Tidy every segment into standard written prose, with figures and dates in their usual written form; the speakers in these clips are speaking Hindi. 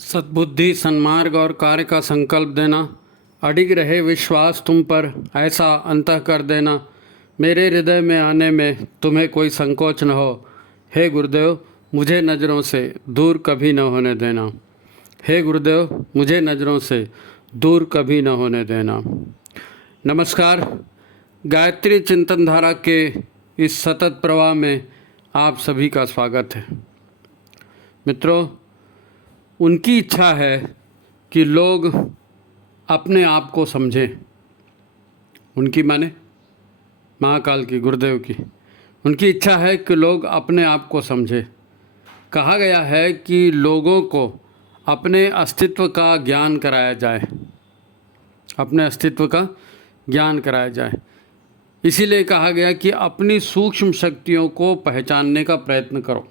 सद्बुद्धि, सन्मार्ग और कार्य का संकल्प देना, अडिग रहे विश्वास तुम पर, ऐसा अंतः कर देना, मेरे हृदय में आने में तुम्हें कोई संकोच न हो। हे गुरुदेव, मुझे नज़रों से दूर कभी न होने देना। हे गुरुदेव, मुझे नज़रों से दूर कभी न होने देना। नमस्कार। गायत्री चिंतन धारा के इस सतत प्रवाह में आप सभी का स्वागत है। मित्रों, उनकी इच्छा है कि लोग अपने आप को समझें। उनकी माने महाकाल की, गुरुदेव की। उनकी इच्छा है कि लोग अपने आप को समझें। कहा गया है कि लोगों को अपने अस्तित्व का ज्ञान कराया जाए, अपने अस्तित्व का ज्ञान कराया जाए। इसीलिए कहा गया कि अपनी सूक्ष्म शक्तियों को पहचानने का प्रयत्न करो,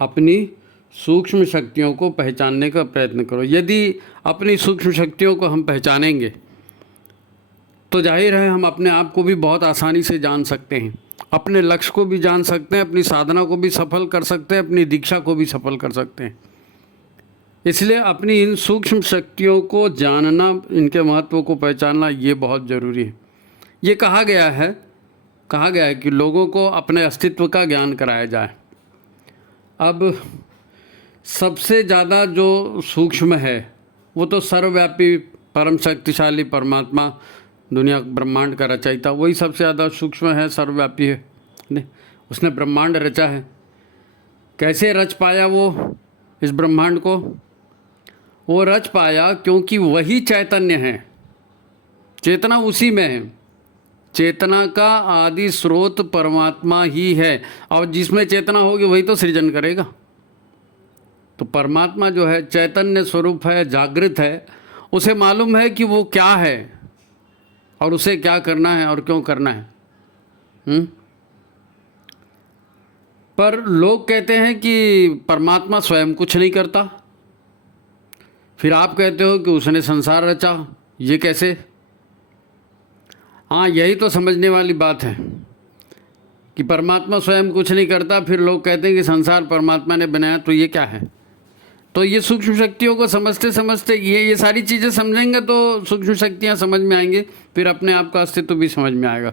अपनी सूक्ष्म शक्तियों को पहचानने का प्रयत्न करो। यदि अपनी सूक्ष्म शक्तियों को हम पहचानेंगे तो जाहिर है हम अपने आप को भी बहुत आसानी से जान सकते हैं, अपने लक्ष्य को भी जान सकते हैं, अपनी साधना को भी सफल कर सकते हैं, अपनी दीक्षा को भी सफल कर सकते हैं। इसलिए अपनी इन सूक्ष्म शक्तियों को जानना, इनके महत्व को पहचानना, ये बहुत ज़रूरी है। ये कहा गया है कि लोगों को अपने अस्तित्व का ज्ञान कराया जाए। अब सबसे ज़्यादा जो सूक्ष्म है वो तो सर्वव्यापी परम शक्तिशाली परमात्मा, दुनिया ब्रह्मांड का रचयिता, वही सबसे ज़्यादा सूक्ष्म है, सर्वव्यापी है। नहीं, उसने ब्रह्मांड रचा है। कैसे रच पाया वो इस ब्रह्मांड को? वो रच पाया क्योंकि वही चैतन्य है, चेतना उसी में है। चेतना का आदि स्रोत परमात्मा ही है, और जिसमें चेतना होगी वही तो सृजन करेगा। तो परमात्मा जो है चैतन्य स्वरूप है, जागृत है, उसे मालूम है कि वो क्या है और उसे क्या करना है और क्यों करना है। पर लोग कहते हैं कि परमात्मा स्वयं कुछ नहीं करता। फिर आप कहते हो कि उसने संसार रचा, ये कैसे? हाँ, यही तो समझने वाली बात है कि परमात्मा स्वयं कुछ नहीं करता, फिर लोग कहते हैं कि संसार परमात्मा ने बनाया, तो ये क्या है? तो ये सूक्ष्म शक्तियों को समझते समझते ये सारी चीज़ें समझेंगे तो सूक्ष्म शक्तियाँ समझ में आएंगी, फिर अपने आप का अस्तित्व भी समझ में आएगा।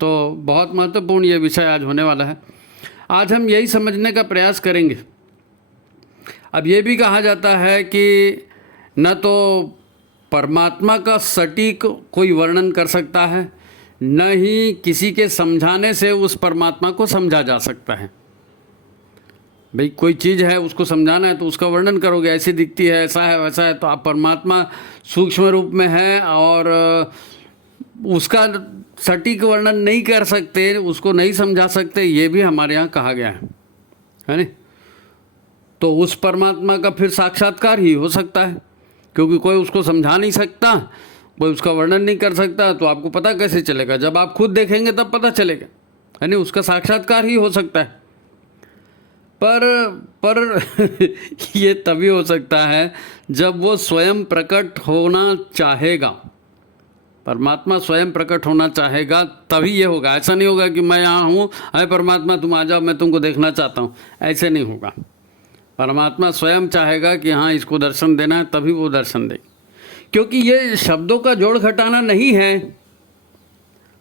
तो बहुत महत्वपूर्ण ये विषय आज होने वाला है। आज हम यही समझने का प्रयास करेंगे। अब ये भी कहा जाता है कि न तो परमात्मा का सटीक कोई वर्णन कर सकता है, न ही किसी के समझाने से उस परमात्मा को समझा जा सकता है। भाई कोई चीज़ है, उसको समझाना है तो उसका वर्णन करोगे, ऐसी दिखती है, ऐसा है, वैसा है। तो आप परमात्मा सूक्ष्म रूप में है और उसका सटीक वर्णन नहीं कर सकते, उसको नहीं समझा सकते, ये भी हमारे यहाँ कहा गया है नहीं? तो उस परमात्मा का फिर साक्षात्कार ही हो सकता है, क्योंकि कोई उसको समझा नहीं सकता, कोई उसका वर्णन नहीं कर सकता। तो आपको पता कैसे चलेगा? जब आप खुद देखेंगे तब पता चलेगा, है नहीं? उसका साक्षात्कार ही हो सकता है। पर ये तभी हो सकता है जब वो स्वयं प्रकट होना चाहेगा। परमात्मा स्वयं प्रकट होना चाहेगा तभी ये होगा। ऐसा नहीं होगा कि मैं यहाँ हूँ, अरे परमात्मा तुम आ जाओ, मैं तुमको देखना चाहता हूँ, ऐसे नहीं होगा। परमात्मा स्वयं चाहेगा कि हाँ इसको दर्शन देना है, तभी वो दर्शन दे। क्योंकि ये शब्दों का जोड़ घटाना नहीं है।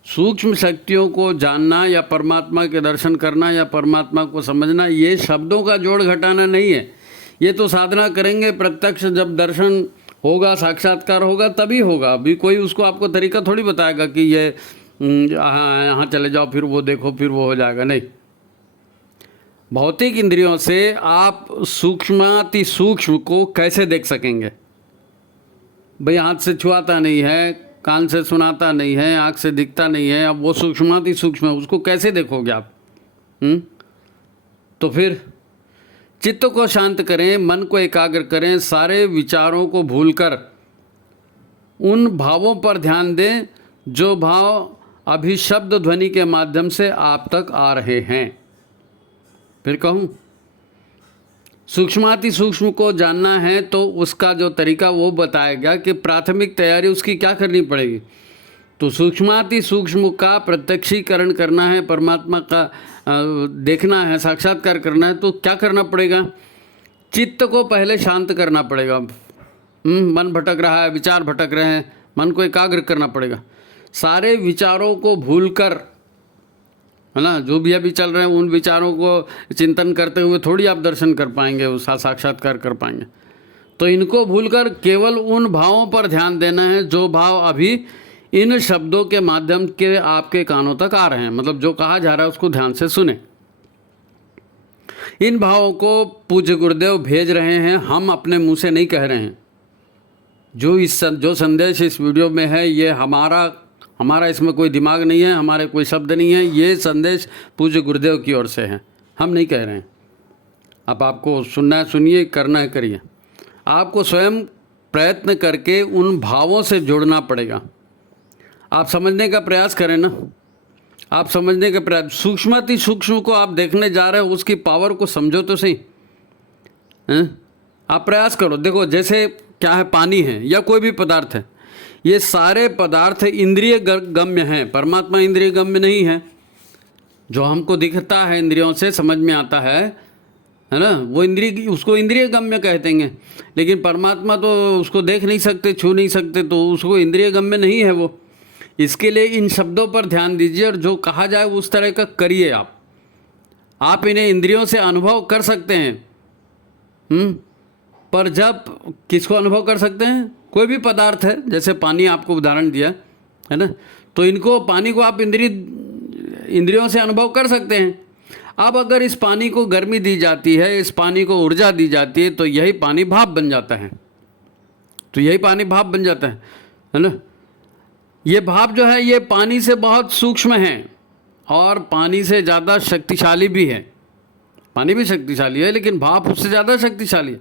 सूक्ष्म शक्तियों को जानना या परमात्मा के दर्शन करना या परमात्मा को समझना, ये शब्दों का जोड़ घटाना नहीं है। ये तो साधना करेंगे, प्रत्यक्ष जब दर्शन होगा, साक्षात्कार होगा, तभी होगा। अभी कोई उसको आपको तरीका थोड़ी बताएगा कि ये यहाँ चले जाओ, फिर वो देखो, फिर वो हो जाएगा। नहीं, भौतिक इंद्रियों से आप सूक्ष्माति सूक्ष्म को कैसे देख सकेंगे? भाई हाथ से छुआता नहीं है, कान से सुनाता नहीं है, आँख से दिखता नहीं है, अब वो सूक्ष्माति सूक्ष्म है, उसको कैसे देखोगे आप? तो फिर चित्त को शांत करें, मन को एकाग्र करें, सारे विचारों को भूलकर उन भावों पर ध्यान दें जो भाव अभी शब्द ध्वनि के माध्यम से आप तक आ रहे हैं। फिर कहूँ, सूक्ष्माति सूक्ष्म को जानना है तो उसका जो तरीका वो बताएगा कि प्राथमिक तैयारी उसकी क्या करनी पड़ेगी। तो सूक्ष्माति सूक्ष्म का प्रत्यक्षीकरण करना है, परमात्मा का देखना है, साक्षात्कार करना है, तो क्या करना पड़ेगा? चित्त को पहले शांत करना पड़ेगा। मन भटक रहा है, विचार भटक रहे हैं, मन को एकाग्र करना पड़ेगा। सारे विचारों को भूलकर, है ना, जो भी अभी चल रहे हैं उन विचारों को चिंतन करते हुए थोड़ी आप दर्शन कर पाएंगे, उसका साक्षात्कार कर पाएंगे। तो इनको भूलकर केवल उन भावों पर ध्यान देना है जो भाव अभी इन शब्दों के माध्यम के आपके कानों तक आ रहे हैं। मतलब जो कहा जा रहा है उसको ध्यान से सुने। इन भावों को पूज्य गुरुदेव भेज रहे हैं, हम अपने मुंह से नहीं कह रहे हैं। जो संदेश इस वीडियो में है ये हमारा इसमें कोई दिमाग नहीं है, हमारे कोई शब्द नहीं है, ये संदेश पूज्य गुरुदेव की ओर से है, हम नहीं कह रहे हैं। अब आपको सुनना है सुनिए, करना है करिए। आपको स्वयं प्रयत्न करके उन भावों से जुड़ना पड़ेगा। आप समझने का प्रयास करें ना, आप समझने का प्रयास, सूक्ष्मति सूक्ष्म को आप देखने जा रहे हो, उसकी पावर को समझो तो सही हैं? आप प्रयास करो। देखो जैसे क्या है, पानी है या कोई भी पदार्थ है, ये सारे पदार्थ इंद्रिय गम्य हैं, परमात्मा इंद्रिय गम्य नहीं है। जो हमको दिखता है इंद्रियों से समझ में आता है ना, वो इंद्रिय, उसको इंद्रिय गम्य कहते हैं। लेकिन परमात्मा तो उसको देख नहीं सकते, छू नहीं सकते, तो उसको इंद्रिय गम्य नहीं है वो। इसके लिए इन शब्दों पर ध्यान दीजिए और जो कहा जाए उस तरह का करिए। आप इन्हें इंद्रियों से अनुभव कर सकते हैं। पर जब किसको अनुभव कर सकते हैं? कोई भी पदार्थ है, जैसे पानी आपको उदाहरण दिया है ना, तो इनको, पानी को आप इंद्रियों से अनुभव कर सकते हैं। अब अगर इस पानी को गर्मी दी जाती है, इस पानी को ऊर्जा दी जाती है, तो यही पानी भाप बन जाता है। है ना। ये भाप जो है ये पानी से बहुत सूक्ष्म है और पानी से ज़्यादा शक्तिशाली भी है। पानी भी शक्तिशाली है लेकिन भाप उससे ज़्यादा शक्तिशाली है।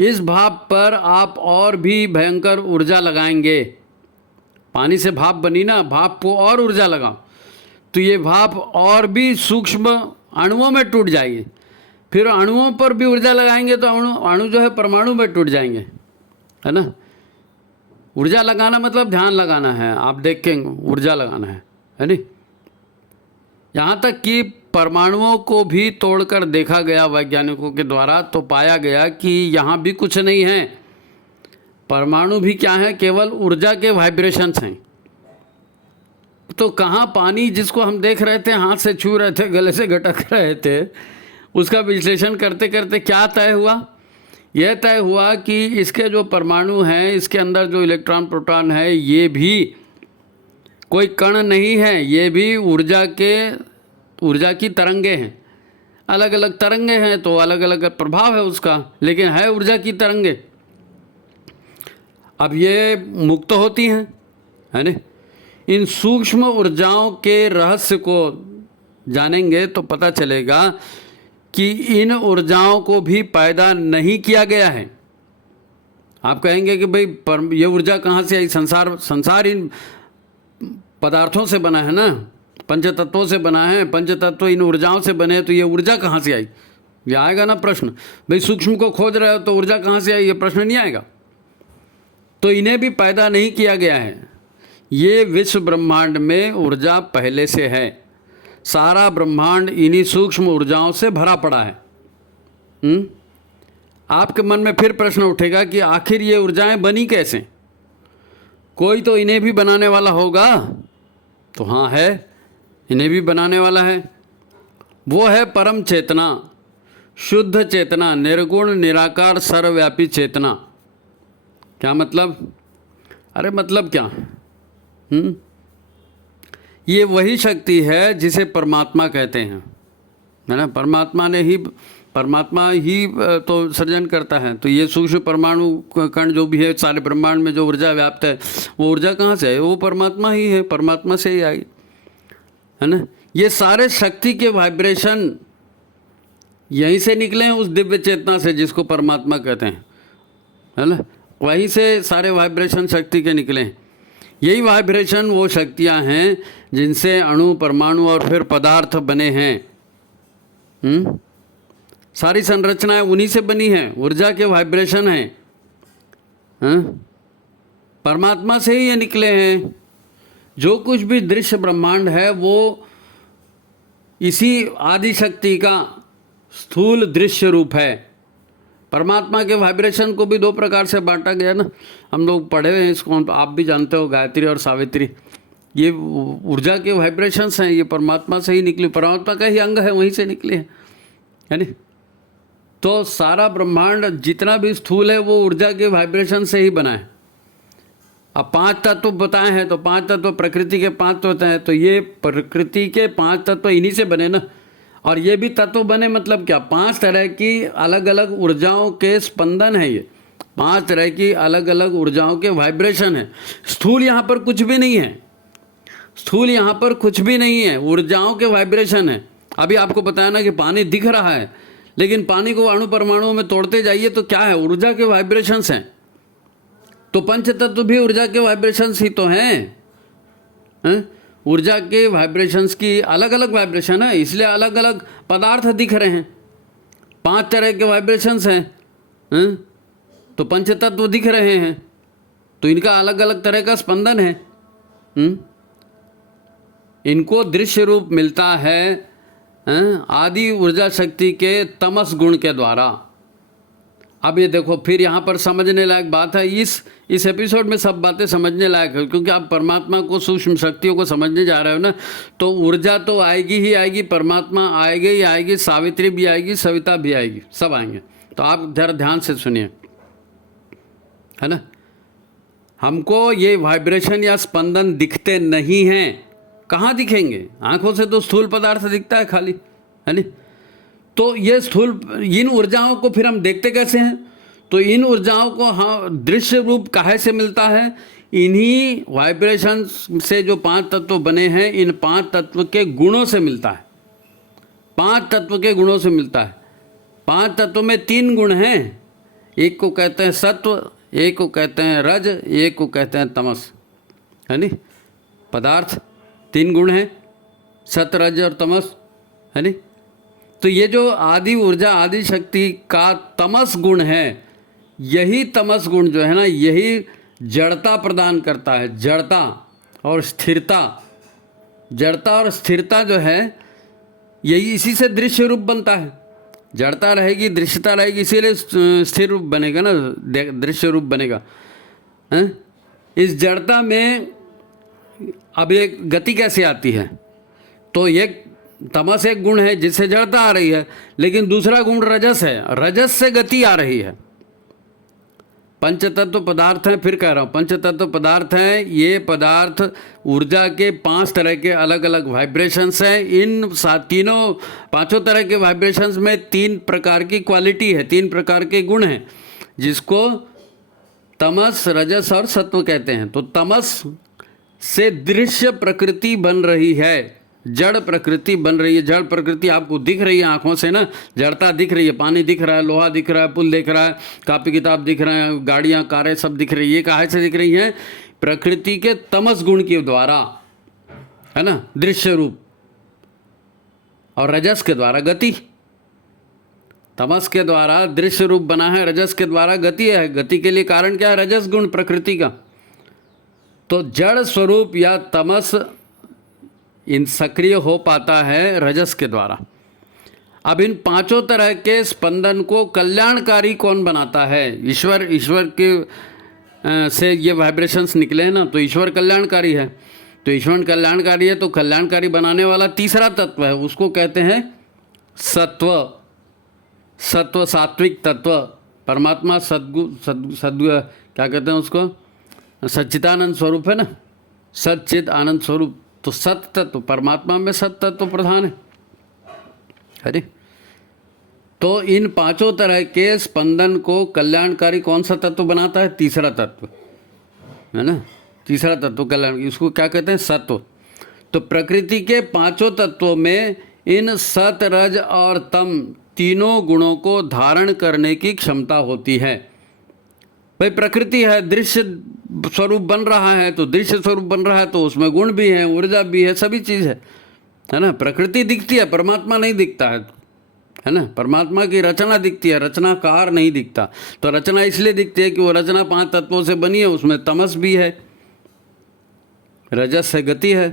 इस भाप पर आप और भी भयंकर ऊर्जा लगाएंगे। पानी से भाप बनी ना, भाप को और ऊर्जा लगाओ तो ये भाप और भी सूक्ष्म अणुओं में टूट जाएगी। फिर अणुओं पर भी ऊर्जा लगाएंगे तो अणु जो है परमाणु में टूट जाएंगे, है ना। ऊर्जा लगाना मतलब ध्यान लगाना है, आप देखेंगे ऊर्जा लगाना है नहीं। यहाँ तक कि परमाणुओं को भी तोड़कर देखा गया वैज्ञानिकों के द्वारा, तो पाया गया कि यहाँ भी कुछ नहीं है। परमाणु भी क्या है, केवल ऊर्जा के वाइब्रेशंस हैं। तो कहाँ पानी जिसको हम देख रहे थे, हाथ से छू रहे थे, गले से घटक रहे थे, उसका विश्लेषण करते करते क्या तय हुआ? यह तय हुआ कि इसके जो परमाणु हैं, इसके अंदर जो इलेक्ट्रॉन प्रोटॉन है, ये भी कोई कण नहीं है, ये भी ऊर्जा की तरंगे हैं। अलग अलग तरंगे हैं तो अलग अलग प्रभाव है उसका, लेकिन है ऊर्जा की तरंगे। अब ये मुक्त होती हैं, है ना। इन सूक्ष्म ऊर्जाओं के रहस्य को जानेंगे तो पता चलेगा कि इन ऊर्जाओं को भी पैदा नहीं किया गया है। आप कहेंगे कि भाई ये ऊर्जा कहाँ से आई? संसार इन पदार्थों से बना है ना, पंचतत्वों से बना है। पंचतत्व इन ऊर्जाओं से बने, तो ये ऊर्जा कहाँ से आई? ये आएगा ना प्रश्न। भाई सूक्ष्म को खोज रहे हो तो ऊर्जा कहाँ से आई, ये प्रश्न नहीं आएगा। तो इन्हें भी पैदा नहीं किया गया है। ये विश्व ब्रह्मांड में ऊर्जा पहले से है। सारा ब्रह्मांड इन्हीं सूक्ष्म ऊर्जाओं से भरा पड़ा है। आपके मन में फिर प्रश्न उठेगा कि आखिर ये ऊर्जाएं बनी कैसे? कोई तो इन्हें भी बनाने वाला होगा। तो हाँ है, इन्हें भी बनाने वाला है। वो है परम चेतना, शुद्ध चेतना, निर्गुण निराकार सर्वव्यापी चेतना। क्या मतलब? अरे मतलब क्या? ये वही शक्ति है जिसे परमात्मा कहते हैं, है ना। परमात्मा ही तो सृजन करता है। तो ये सूक्ष्म परमाणु कण जो भी है, सारे ब्रह्मांड में जो ऊर्जा व्याप्त है, वो ऊर्जा कहाँ से है? वो परमात्मा ही है, परमात्मा से ही आई, है ना। ये सारे शक्ति के वाइब्रेशन यहीं से निकले हैं, उस दिव्य चेतना से जिसको परमात्मा कहते हैं, है ना। वहीं से सारे वाइब्रेशन शक्ति के निकले हैं। यही वाइब्रेशन वो शक्तियाँ हैं जिनसे अणु, परमाणु और फिर पदार्थ बने हैं। सारी संरचनाएं उन्हीं से बनी हैं, ऊर्जा के वाइब्रेशन हैं। परमात्मा से ही ये निकले हैं। जो कुछ भी दृश्य ब्रह्मांड है वो इसी आदि शक्ति का स्थूल दृश्य रूप है। परमात्मा के वाइब्रेशन को भी दो प्रकार से बांटा गया ना, हम लोग पढ़े हुए हैं इसको, तो आप भी जानते हो, गायत्री और सावित्री, ये ऊर्जा के वाइब्रेशंस हैं, ये परमात्मा से ही निकले, परमात्मा का ही अंग है, वहीं से निकले हैं, है नहीं। तो सारा ब्रह्मांड जितना भी स्थूल है वो ऊर्जा के वाइब्रेशन से ही बना है। अब 5 तत्व बताए हैं, तो 5 तत्व प्रकृति के 5 तत्व हैं, तो ये प्रकृति के 5 तत्व इन्हीं से बने ना। और ये भी तत्व बने मतलब क्या, 5 तरह की अलग अलग ऊर्जाओं के स्पंदन है, ये 5 तरह की अलग अलग ऊर्जाओं के वाइब्रेशन है। स्थूल यहाँ पर कुछ भी नहीं है, स्थूल यहाँ पर कुछ भी नहीं है, ऊर्जाओं के वाइब्रेशन है। अभी आपको बताया ना कि पानी दिख रहा है, लेकिन पानी को अणु परमाणुओं में तोड़ते जाइए तो क्या है, ऊर्जा के वाइब्रेशंस हैं। तो पंच तत्व भी ऊर्जा के वाइब्रेशंस ही तो हैं, ऊर्जा के वाइब्रेशंस की अलग अलग वाइब्रेशन है, इसलिए अलग अलग पदार्थ दिख रहे हैं। 5 तरह के वाइब्रेशंस हैं, तो पंच तत्व दिख रहे हैं, तो इनका अलग अलग तरह का स्पंदन है। इनको दृश्य रूप मिलता है आदि ऊर्जा शक्ति के तमस गुण के द्वारा। अब ये देखो, फिर यहाँ पर समझने लायक बात है, इस एपिसोड में सब बातें समझने लायक है, क्योंकि आप परमात्मा को, सूक्ष्म शक्तियों को समझने जा रहे हो ना, तो ऊर्जा तो आएगी ही आएगी, परमात्मा आएगी ही आएगी, सावित्री भी आएगी, सविता भी आएगी, सब आएंगे। तो आप जरा ध्यान से सुनिए, है ना। हमको ये वाइब्रेशन या स्पंदन दिखते नहीं हैं, कहाँ दिखेंगे, आंखों से तो स्थूल पदार्थ दिखता है खाली, है नहीं। तो ये स्थूल, इन ऊर्जाओं को फिर हम देखते कैसे हैं, तो इन ऊर्जाओं को हाँ दृश्य रूप काहे से मिलता है, इन्हीं वाइब्रेशन से जो 5 तत्व बने हैं, इन 5 तत्व के गुणों से मिलता है, 5 तत्व के गुणों से मिलता है। 5 तत्व में 3 गुण हैं, एक को कहते हैं सत्व, एक को कहते हैं रज, एक को कहते हैं तमस, है नहीं। पदार्थ 3 गुण हैं, सत, रज और तमस, है नहीं। तो ये जो आदि ऊर्जा, आदि शक्ति का तमस गुण है, यही तमस गुण जो है ना, यही जड़ता प्रदान करता है, जड़ता और स्थिरता। जड़ता और स्थिरता जो है, यही इसी से दृश्य रूप बनता है। जड़ता रहेगी, दृश्यता रहेगी, इसीलिए स्थिर रूप बनेगा ना, दृश्य रूप बनेगा। इस जड़ता में अब एक गति कैसे आती है, तो ये तमस एक गुण है जिससे जड़ता आ रही है, लेकिन दूसरा गुण रजस है, रजस से गति आ रही है। पंचतत्व पदार्थ हैं, फिर कह रहा हूँ पंचतत्व पदार्थ हैं, ये पदार्थ ऊर्जा के 5 तरह के अलग अलग वाइब्रेशंस हैं। इन तीनों 5 तरह के वाइब्रेशंस में 3 प्रकार की क्वालिटी है, 3 प्रकार के गुण हैं, जिसको तमस, रजस और सत्व कहते हैं। तो तमस से दृश्य प्रकृति बन रही है, जड़ प्रकृति बन रही है। जड़ प्रकृति आपको दिख रही है आंखों से ना, जड़ता दिख रही है, पानी दिख रहा है, लोहा दिख रहा है, पुल दिख रहा है, कापी किताब दिख रहे हैं, गाड़ियाँ कारें सब दिख रही है। ये काहे से दिख रही हैं, प्रकृति के तमस गुण के द्वारा, है ना, दृश्य रूप, और रजस के द्वारा गति। तमस के द्वारा दृश्य रूप बना है, रजस के द्वारा गति है। गति के लिए कारण क्या है, रजस गुण प्रकृति का। तो जड़ स्वरूप या तमस इन सक्रिय हो पाता है रजस के द्वारा। अब इन 5 तरह के स्पंदन को कल्याणकारी कौन बनाता है, ईश्वर। ईश्वर के से ये वाइब्रेशंस निकले हैं ना, तो ईश्वर कल्याणकारी है। तो ईश्वर कल्याणकारी है, तो कल्याणकारी बनाने वाला तीसरा तत्व है, उसको कहते हैं सत्व। सत्व सात्विक तत्व, परमात्मा सद्गु क्या कहते हैं उसको, सच्चिदानंद स्वरूप है ना, सच्चिद आनंद स्वरूप। तो सत तत्व, परमात्मा में सत तत्व प्रधान है, अरे। तो इन 5 तरह के स्पंदन को कल्याणकारी कौन सा तत्व बनाता है, तीसरा तत्व, है ना, तीसरा तत्व कल्याण, इसको क्या कहते हैं, सत्व। तो प्रकृति के 5 तत्वों में इन सत, रज और तम तीनों गुणों को धारण करने की क्षमता होती है। भाई प्रकृति है, दृश्य स्वरूप बन रहा है, तो दृश्य स्वरूप बन रहा है तो उसमें गुण भी है, ऊर्जा भी है, सभी चीज़ है ना। प्रकृति दिखती है, परमात्मा नहीं दिखता है ना। परमात्मा की रचना दिखती है, रचनाकार नहीं दिखता। तो रचना इसलिए दिखती है कि वो रचना 5 तत्वों से बनी है, उसमें तमस भी है, रजस से गति है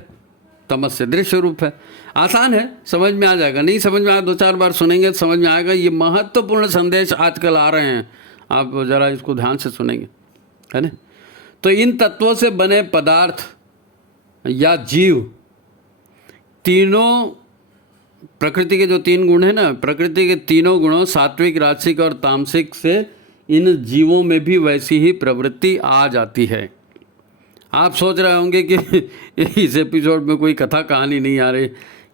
तमस से दृश्य रूप है। आसान है, समझ में आ जाएगा। नहीं समझ में आया 2-4 बार सुनेंगे तो समझ में आएगा। ये महत्वपूर्ण संदेश आजकल आ रहे हैं, आप ज़रा इसको ध्यान से सुनेंगे, है ना। तो इन तत्वों से बने पदार्थ या जीव, तीनों प्रकृति के जो 3 गुण हैं ना, प्रकृति के तीनों गुणों सात्विक, राजसिक और तामसिक से इन जीवों में भी वैसी ही प्रवृत्ति आ जाती है। आप सोच रहे होंगे कि इस एपिसोड में कोई कथा कहानी नहीं आ रही,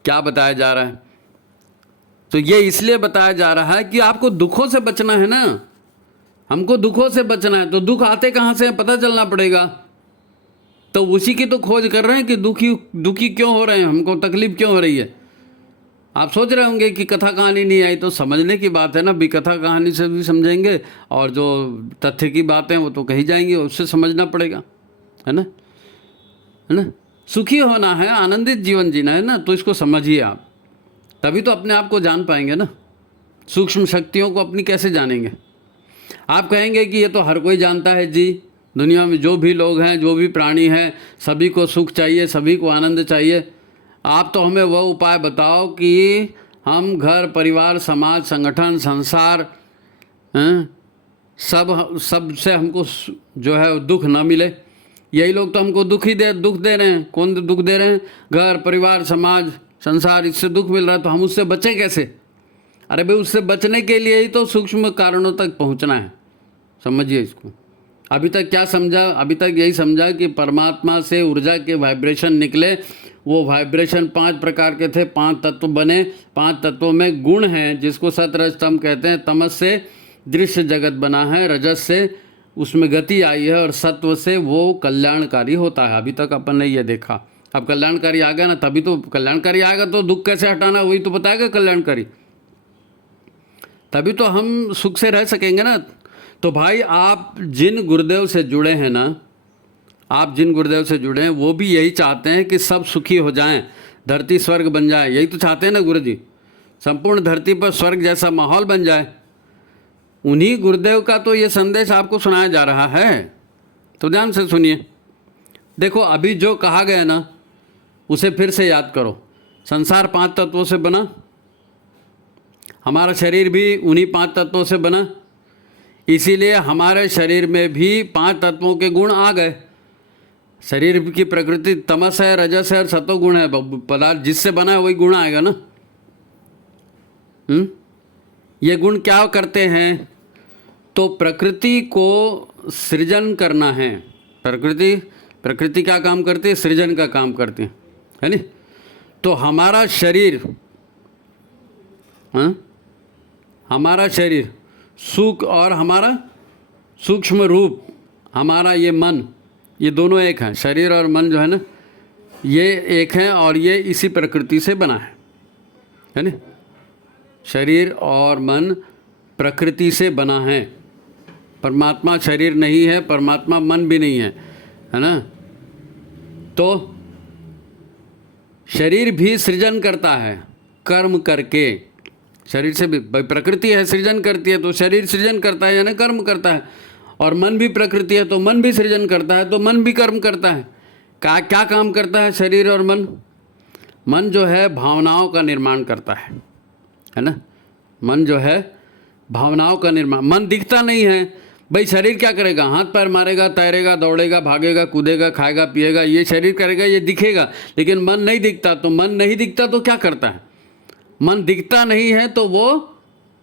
क्या बताया जा रहा है। तो ये इसलिए बताया जा रहा है कि आपको दुखों से बचना है ना, हमको दुखों से बचना है। तो दुख आते कहाँ से हैं पता चलना पड़ेगा। तो उसी की तो खोज कर रहे हैं कि दुखी क्यों हो रहे हैं, हमको तकलीफ क्यों हो रही है। आप सोच रहे होंगे कि कथा कहानी नहीं आई, तो समझने की बात है ना भी, कथा कहानी से भी समझेंगे और जो तथ्य की बातें वो तो कही जाएंगी, उससे समझना पड़ेगा, है ना, है ना। सुखी होना है, आनंदित जीवन जीना है ना, तो इसको समझिए आप, तभी तो अपने आप को जान पाएंगे ना। सूक्ष्म शक्तियों को अपनी कैसे जानेंगे। आप कहेंगे कि ये तो हर कोई जानता है जी, दुनिया में जो भी लोग हैं, जो भी प्राणी हैं, सभी को सुख चाहिए, सभी को आनंद चाहिए। आप तो हमें वह उपाय बताओ कि हम घर परिवार समाज संगठन संसार सब से हमको जो है दुख ना मिले। यही लोग तो हमको दुख दे रहे हैं। कौन दुख दे रहे हैं? घर परिवार समाज संसार, इससे दुख मिल रहा है, तो हम उससे बचें कैसे? अरे भाई, उससे बचने के लिए ही तो सूक्ष्म कारणों तक पहुंचना है। समझिए इसको। अभी तक क्या समझा? अभी तक यही समझा कि परमात्मा से ऊर्जा के वाइब्रेशन निकले, वो वाइब्रेशन 5 प्रकार के थे, 5 तत्व बने। 5 तत्वों में गुण हैं जिसको सतरज तम कहते हैं। तमस से दृश्य जगत बना है, रजस से उसमें गति आई है, और सत्व से वो कल्याणकारी होता है। अभी तक अपन ने ये देखा। अब कल्याणकारी आ गया ना, तभी तो कल्याणकारी आएगा तो दुख कैसे हटाना, वही तो बताएगा कल्याणकारी, तभी तो हम सुख से रह सकेंगे ना। तो भाई, आप जिन गुरुदेव से जुड़े हैं ना, आप जिन गुरुदेव से जुड़े हैं वो भी यही चाहते हैं कि सब सुखी हो जाएं, धरती स्वर्ग बन जाए। यही तो चाहते हैं ना गुरु जी, संपूर्ण धरती पर स्वर्ग जैसा माहौल बन जाए। उन्हीं गुरुदेव का तो ये संदेश आपको सुनाया जा रहा है। तो ध्यान से सुनिए। देखो, अभी जो कहा गया ना उसे फिर से याद करो। संसार 5 तत्वों से बना, हमारा शरीर भी उन्हीं 5 तत्वों से बना, इसीलिए हमारे शरीर में भी 5 तत्वों के गुण आ गए। शरीर की प्रकृति तमस है, रजस है और सतोगुण है। पदार्थ जिससे बना है वही गुण आएगा ना। ये गुण क्या करते हैं? तो प्रकृति को सृजन करना है। प्रकृति क्या काम करती है? सृजन का काम करती है नी। तो हमारा शरीर, हमारा शरीर सुख और हमारा सूक्ष्म रूप, हमारा ये मन, ये दोनों एक हैं। शरीर और मन जो है ना, ये एक हैं और ये इसी प्रकृति से बना है ना। शरीर और मन प्रकृति से बना है। परमात्मा शरीर नहीं है, परमात्मा मन भी नहीं है ना। तो शरीर भी सृजन करता है कर्म करके। शरीर से भी प्रकृति है, सृजन करती है, तो शरीर सृजन करता है यानी कर्म करता है। और मन भी प्रकृति है, तो मन भी सृजन करता है, तो मन भी कर्म करता है। क्या काम करता है शरीर और मन? मन जो है भावनाओं का निर्माण करता है ना। मन जो है भावनाओं का निर्माण। मन दिखता नहीं है भाई। शरीर क्या करेगा? हाथ पैर मारेगा, तैरेगा, दौड़ेगा, भागेगा, कूदेगा, खाएगा, पिएगा, ये शरीर करेगा, ये दिखेगा। लेकिन मन नहीं दिखता। तो मन नहीं दिखता तो क्या करता है? मन दिखता नहीं है तो वो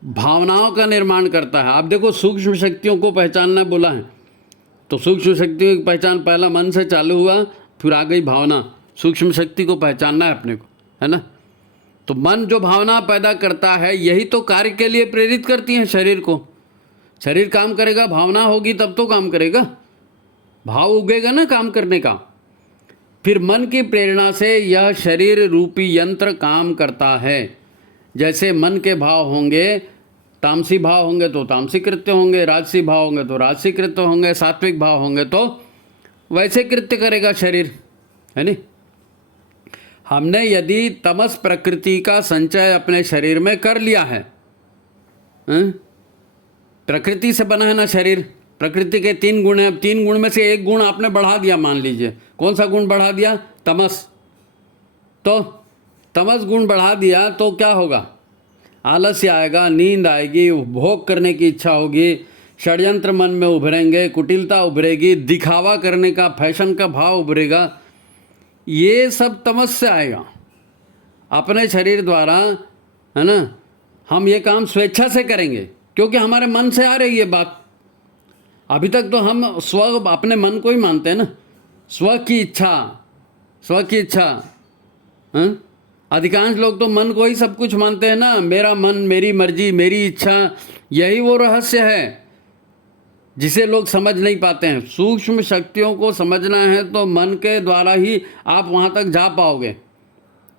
भावनाओं का निर्माण करता है। आप देखो, सूक्ष्म शक्तियों को पहचानना बोला है, तो सूक्ष्म शक्तियों की पहचान पहला मन से चालू हुआ, फिर आ गई भावना। सूक्ष्म शक्ति को पहचानना है अपने को, है ना। तो मन जो भावना पैदा करता है, यही तो कार्य के लिए प्रेरित करती हैं शरीर को। शरीर काम करेगा, भावना होगी तब तो काम करेगा, भाव उगेगा ना काम करने का। फिर मन की प्रेरणा से यह शरीर रूपी यंत्र काम करता है। जैसे मन के भाव होंगे, तामसी भाव होंगे तो तामसिक कृत्य होंगे, राजसी भाव होंगे तो राजसी कृत्य होंगे, सात्विक भाव होंगे तो वैसे कृत्य करेगा शरीर, है नहीं। हमने यदि तमस प्रकृति का संचय अपने शरीर में कर लिया है, प्रकृति से बना है ना शरीर, प्रकृति के 3 गुण हैं। 3 गुण में से एक गुण आपने बढ़ा दिया, मान लीजिए। कौन सा गुण बढ़ा दिया? तमस। तो तमस गुण बढ़ा दिया तो क्या होगा? आलस्य आएगा, नींद आएगी, उपभोग करने की इच्छा होगी, षड्यंत्र मन में उभरेंगे, कुटिलता उभरेगी, दिखावा करने का, फैशन का भाव उभरेगा। ये सब तमस से आएगा। अपने शरीर द्वारा, है ना, हम ये काम स्वेच्छा से करेंगे क्योंकि हमारे मन से आ रही है बात। अभी तक तो हम स्व अपने मन को ही मानते हैं ना, स्व की इच्छा, स्व की इच्छा। हाँ? अधिकांश लोग तो मन को ही सब कुछ मानते हैं ना, मेरा मन, मेरी मर्जी, मेरी इच्छा। यही वो रहस्य है जिसे लोग समझ नहीं पाते हैं। सूक्ष्म शक्तियों को समझना है तो मन के द्वारा ही आप वहाँ तक जा पाओगे।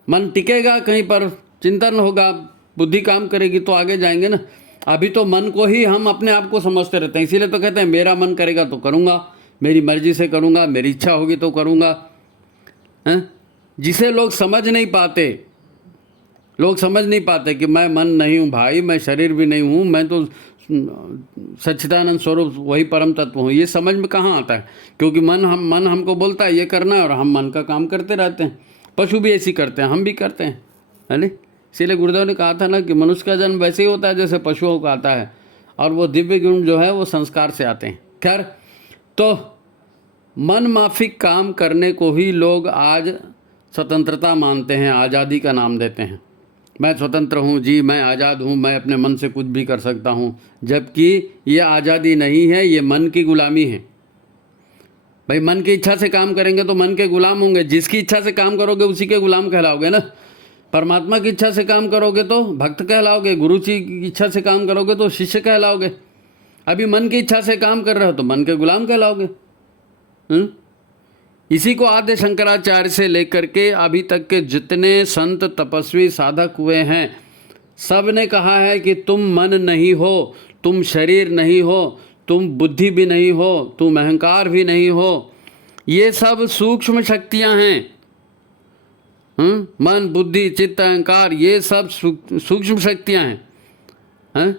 मन टिकेगा कहीं पर, चिंतन होगा, बुद्धि काम करेगी तो आगे जाएंगे ना। अभी तो मन को ही हम अपने आप को समझते रहते हैं, इसीलिए तो कहते हैं मेरा मन करेगा तो करूँगा, मेरी मर्जी से करूँगा, मेरी इच्छा होगी तो करूँगा। हैं? जिसे लोग समझ नहीं पाते, लोग समझ नहीं पाते कि मैं मन नहीं हूँ भाई, मैं शरीर भी नहीं हूँ, मैं तो सच्चिदानंद स्वरूप वही परम तत्व हूँ। ये समझ में कहाँ आता है? क्योंकि मन हमको बोलता है ये करना है और हम मन का काम करते रहते हैं। पशु भी ऐसी करते हैं, हम भी करते हैं, है नहीं? इसीलिए गुरुदेव ने कहा था ना कि मनुष्य का जन्म वैसे ही होता है जैसे पशुओं का आता है, और वो दिव्य गुण जो है वो संस्कार से आते हैं। खैर, तो मन माफिक काम करने को ही लोग आज स्वतंत्रता मानते हैं, आज़ादी का नाम देते हैं। मैं स्वतंत्र हूँ जी, मैं आज़ाद हूँ, मैं अपने मन से कुछ भी कर सकता हूँ, जबकि ये आज़ादी नहीं है, ये मन की गुलामी है। भाई मन की इच्छा से काम करेंगे तो मन के गुलाम होंगे, जिसकी इच्छा से काम करोगे उसी के गुलाम कहलाओगे ना। परमात्मा की इच्छा से काम करोगे तो भक्त कहलाओगे, गुरु जी की इच्छा से काम करोगे तो शिष्य कहलाओगे। अभी मन की इच्छा से काम कर रहे हो तो मन के गुलाम कहलाओगे। इसी को आद्य शंकराचार्य से लेकर के अभी तक के जितने संत तपस्वी साधक हुए हैं, सब ने कहा है कि तुम मन नहीं हो, तुम शरीर नहीं हो, तुम बुद्धि भी नहीं हो, तुम अहंकार भी नहीं हो। ये सब सूक्ष्म शक्तियां हैं। मन, बुद्धि, चित्त, अहंकार, ये सब सूक्ष्म शक्तियां हैं।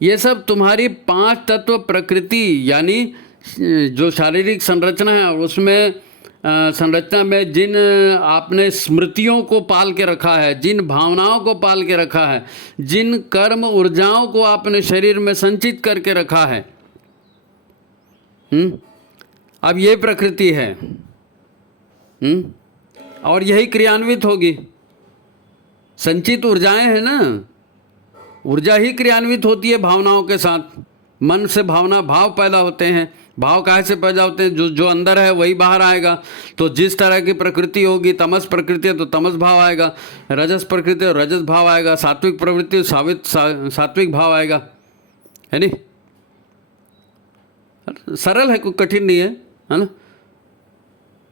ये सब तुम्हारी 5 तत्व प्रकृति यानी जो शारीरिक संरचना है, उसमें संरचना में जिन आपने स्मृतियों को पाल के रखा है, जिन भावनाओं को पाल के रखा है, जिन कर्म ऊर्जाओं को आपने शरीर में संचित करके रखा है, अब ये प्रकृति है। और यही क्रियान्वित होगी। संचित ऊर्जाएं हैं ना, ऊर्जा ही क्रियान्वित होती है भावनाओं के साथ। मन से भावना, भाव पैदा होते हैं। भाव काहे से पैदा होते हैं? जो अंदर है वही बाहर आएगा। तो जिस तरह की प्रकृति होगी, तमस प्रकृति है तो तमस भाव आएगा, रजस प्रकृति और रजस भाव आएगा, सात्विक प्रवृत्ति सात्विक भाव आएगा, है नहीं? सरल है, कोई कठिन नहीं है ना?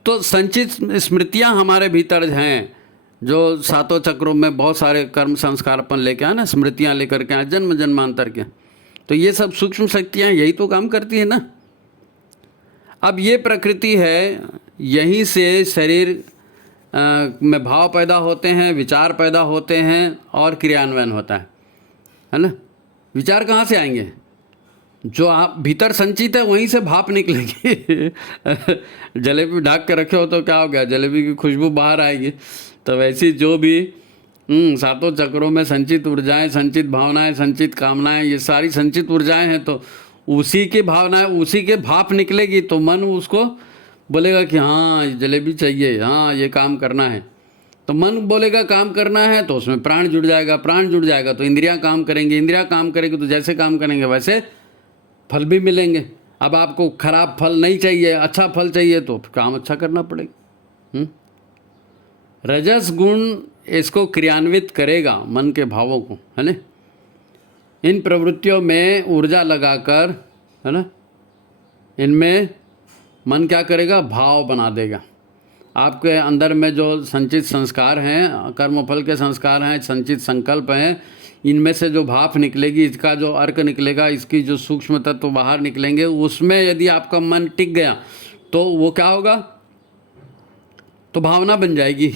तो संचित स्मृतियां हमारे भीतर हैं, जो 7 चक्रों में बहुत सारे कर्म संस्कार अपन लेके आए ना, स्मृतियां लेकर के आए जन्म जन्मांतर के। तो ये सब सूक्ष्म शक्तियां यही तो काम करती है ना। अब ये प्रकृति है, यहीं से शरीर में भाव पैदा होते हैं, विचार पैदा होते हैं और क्रियान्वयन होता है ना? विचार कहाँ से आएंगे? जो आप भीतर संचित है वहीं से भाप निकलेगी। जलेबी ढक के रखे हो तो क्या हो गया, जलेबी की खुशबू बाहर आएगी। तो वैसी जो भी 7 चक्रों में संचित ऊर्जाएं, संचित भावनाएं, संचित कामनाएं, ये सारी संचित ऊर्जाएं हैं, तो उसी की भावनाएं, उसी के भाप निकलेगी। तो मन उसको बोलेगा कि हाँ जलेबी चाहिए, हाँ ये काम करना है। तो मन बोलेगा काम करना है तो उसमें प्राण जुड़ जाएगा, प्राण जुड़ जाएगा तो इंद्रियां काम करेंगी, इंद्रियां काम करेंगी तो जैसे काम करेंगे वैसे फल भी मिलेंगे। अब आपको खराब फल नहीं चाहिए, अच्छा फल चाहिए तो काम अच्छा करना पड़ेगा। रजस गुण इसको क्रियान्वित करेगा, मन के भावों को, है ना? इन प्रवृत्तियों में ऊर्जा लगाकर, है ना, इनमें मन क्या करेगा? भाव बना देगा। आपके अंदर में जो संचित संस्कार हैं, कर्मफल के संस्कार हैं, संचित संकल्प हैं, इनमें से जो भाप निकलेगी, इसका जो अर्क निकलेगा, इसकी जो सूक्ष्म तत्व बाहर निकलेंगे, उसमें यदि आपका मन टिक गया तो वो क्या होगा? तो भावना बन जाएगी।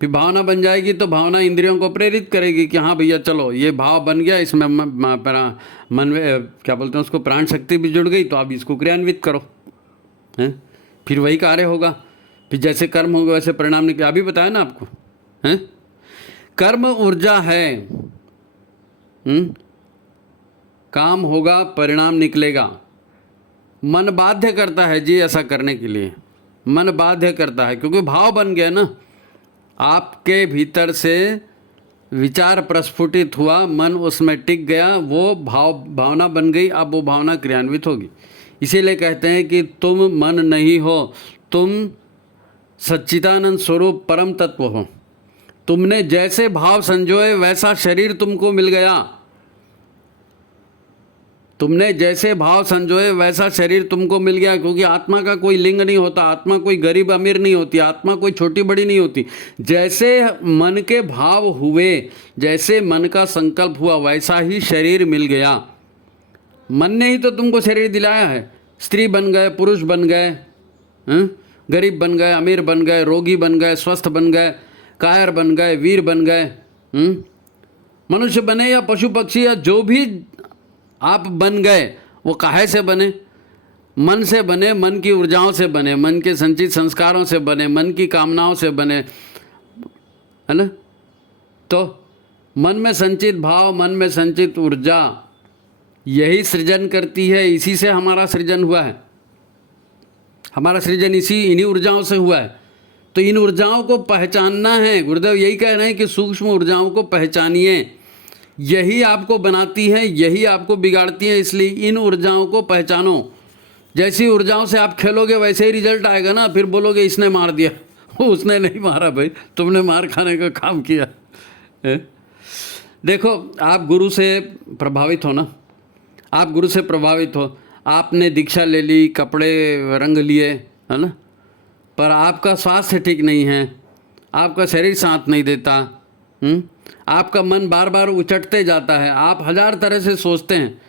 फिर भावना बन जाएगी तो भावना इंद्रियों को प्रेरित करेगी कि हाँ भैया चलो ये भाव बन गया, इसमें मन में क्या बोलते हैं उसको, प्राण शक्ति भी जुड़ गई, तो आप इसको क्रियान्वित करो, हैं? फिर वही कार्य होगा। फिर जैसे कर्म होगा वैसे परिणाम निकले, अभी बताया ना आपको, हैं? कर्म ऊर्जा है, काम होगा परिणाम निकलेगा। मन बाध्य करता है जी ऐसा करने के लिए, मन बाध्य करता है, क्योंकि भाव बन गया ना, आपके भीतर से विचार प्रस्फुटित हुआ, मन उसमें टिक गया, वो भावना बन गई, अब वो भावना क्रियान्वित होगी। इसीलिए कहते हैं कि तुम मन नहीं हो, तुम सच्चिदानंद स्वरूप परम तत्व हो। तुमने जैसे भाव संजोए वैसा शरीर तुमको मिल गया, तुमने जैसे भाव संजोए वैसा शरीर तुमको मिल गया, क्योंकि आत्मा का कोई लिंग नहीं होता, आत्मा कोई गरीब अमीर नहीं होती, आत्मा कोई छोटी बड़ी नहीं होती। जैसे मन के भाव हुए, जैसे मन का संकल्प हुआ, वैसा ही शरीर मिल गया। मन ने ही तो तुमको शरीर दिलाया है। स्त्री बन गए, पुरुष बन गए, गरीब बन गए, अमीर बन गए, रोगी बन गए, स्वस्थ बन गए, कायर बन गए, वीर बन गए, मनुष्य बने या पशु पक्षी या जो भी आप बन गए, वो काहे से बने? मन से बने, मन की ऊर्जाओं से बने, मन के संचित संस्कारों से बने, मन की कामनाओं से बने, है ना? तो मन में संचित भाव, मन में संचित ऊर्जा यही सृजन करती है, इसी से हमारा सृजन हुआ है। हमारा सृजन इन्हीं ऊर्जाओं से हुआ है। तो इन ऊर्जाओं को पहचानना है। गुरुदेव यही कह रहे हैं कि सूक्ष्म ऊर्जाओं को पहचानिए, यही आपको बनाती है, यही आपको बिगाड़ती है, इसलिए इन ऊर्जाओं को पहचानो। जैसी ऊर्जाओं से आप खेलोगे वैसे ही रिजल्ट आएगा ना। फिर बोलोगे इसने मार दिया, उसने नहीं मारा भाई, तुमने मार खाने का काम किया है? देखो, आप गुरु से प्रभावित हो ना, आप गुरु से प्रभावित हो, आपने दीक्षा ले ली, कपड़े रंग लिए, है ना, पर आपका स्वास्थ्य ठीक नहीं है, आपका शरीर साथ नहीं देता, आपका मन बार बार उचटते जाता है, आप हजार तरह से सोचते हैं,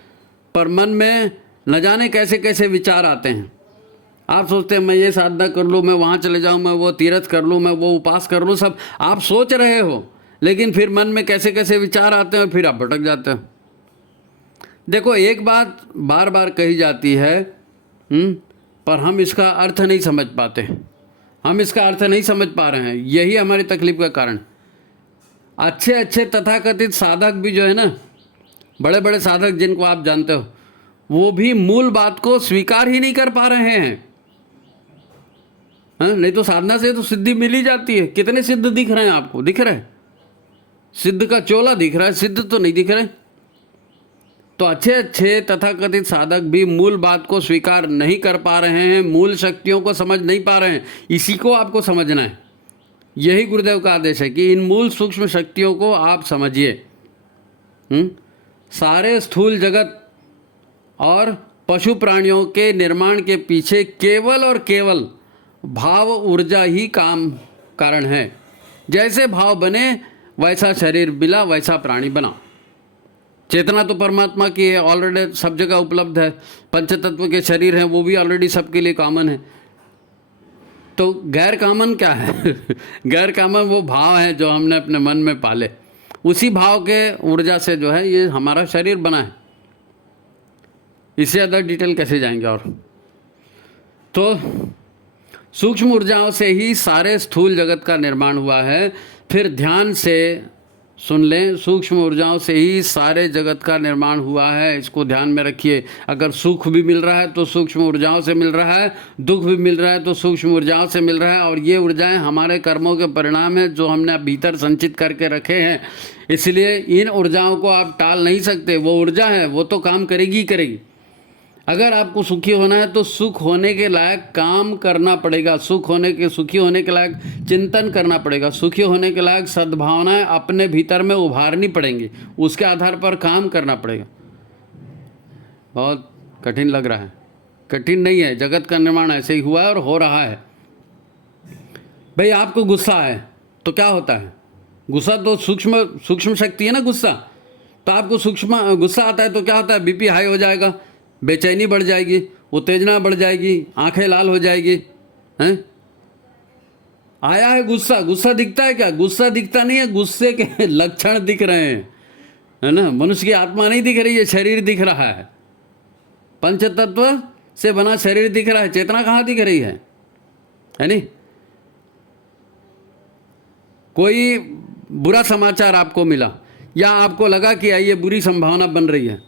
पर मन में न जाने कैसे कैसे विचार आते हैं। आप सोचते हैं मैं ये साधना कर लूँ, मैं वहाँ चले जाऊँ, मैं वो तीर्थ कर लूँ, मैं वो उपास कर लूँ, सब आप सोच रहे हो, लेकिन फिर मन में कैसे कैसे विचार आते हैं, फिर आप भटक जाते हो। देखो, एक बात बार बार कही जाती है, पर हम इसका अर्थ नहीं समझ पाते, हम इसका अर्थ नहीं समझ पा रहे हैं, यही हमारी तकलीफ का कारण। अच्छे अच्छे तथाकथित साधक भी जो है ना, बड़े बड़े साधक जिनको आप जानते हो, वो भी मूल बात को स्वीकार ही नहीं कर पा रहे हैं। नहीं तो साधना से तो सिद्धि मिल ही जाती है। कितने सिद्ध दिख रहे हैं आपको? दिख रहे हैं? सिद्ध का चोला दिख रहा है, सिद्ध तो नहीं दिख रहे। तो अच्छे अच्छे तथाकथित साधक भी मूल बात को स्वीकार नहीं कर पा रहे हैं, मूल शक्तियों को समझ नहीं पा रहे हैं। इसी को आपको समझना है। यही गुरुदेव का आदेश है कि इन मूल सूक्ष्म शक्तियों को आप समझिए। सारे स्थूल जगत और पशु प्राणियों के निर्माण के पीछे केवल और केवल भाव ऊर्जा ही कारण है। जैसे भाव बने वैसा शरीर मिला, वैसा प्राणी बना। चेतना तो परमात्मा की है, ऑलरेडी सब जगह उपलब्ध है। पंचतत्व के शरीर हैं, वो भी ऑलरेडी सबके लिए कॉमन है। तो गैर कॉमन क्या है? गैर कॉमन वो भाव है जो हमने अपने मन में पाले, उसी भाव के ऊर्जा से जो है ये हमारा शरीर बना है। इससे ज़्यादा डिटेल कैसे जाएंगे? और तो सूक्ष्म ऊर्जाओं से ही सारे स्थूल जगत का निर्माण हुआ है। फिर ध्यान से सुन लें, सूक्ष्म ऊर्जाओं से ही सारे जगत का निर्माण हुआ है, इसको ध्यान में रखिए। अगर सुख भी मिल रहा है तो सूक्ष्म ऊर्जाओं से मिल रहा है, दुख भी मिल रहा है तो सूक्ष्म ऊर्जाओं से मिल रहा है। और ये ऊर्जाएं हमारे कर्मों के परिणाम हैं जो हमने भीतर संचित करके रखे हैं। इसलिए इन ऊर्जाओं को आप टाल नहीं सकते। वो ऊर्जा है, वो तो काम करेगी ही करेगी। अगर आपको सुखी होना है तो सुख होने के लायक काम करना पड़ेगा, सुखी होने के लायक चिंतन करना पड़ेगा, सुखी होने के लायक सद्भावनाएं अपने भीतर में उभारनी पड़ेंगी, उसके आधार पर काम करना पड़ेगा। बहुत कठिन लग रहा है? कठिन नहीं है, जगत का निर्माण ऐसे ही हुआ है और हो रहा है। भाई आपको गुस्सा है तो क्या होता है? गुस्सा तो सूक्ष्म शक्ति है ना गुस्सा। तो आपको सूक्ष्म गुस्सा आता है तो क्या होता है? बीपी हाई हो जाएगा, बेचैनी बढ़ जाएगी, उत्तेजना बढ़ जाएगी, आंखें लाल हो जाएगी। हैं? आया है गुस्सा, गुस्सा दिखता है क्या? गुस्सा दिखता नहीं है, गुस्से के लक्षण दिख रहे हैं, है ना। मनुष्य की आत्मा नहीं दिख रही है, शरीर दिख रहा है। पंचतत्व से बना शरीर दिख रहा है, चेतना कहाँ दिख रही है नहीं? कोई बुरा समाचार आपको मिला या आपको लगा कि ये बुरी संभावना बन रही है,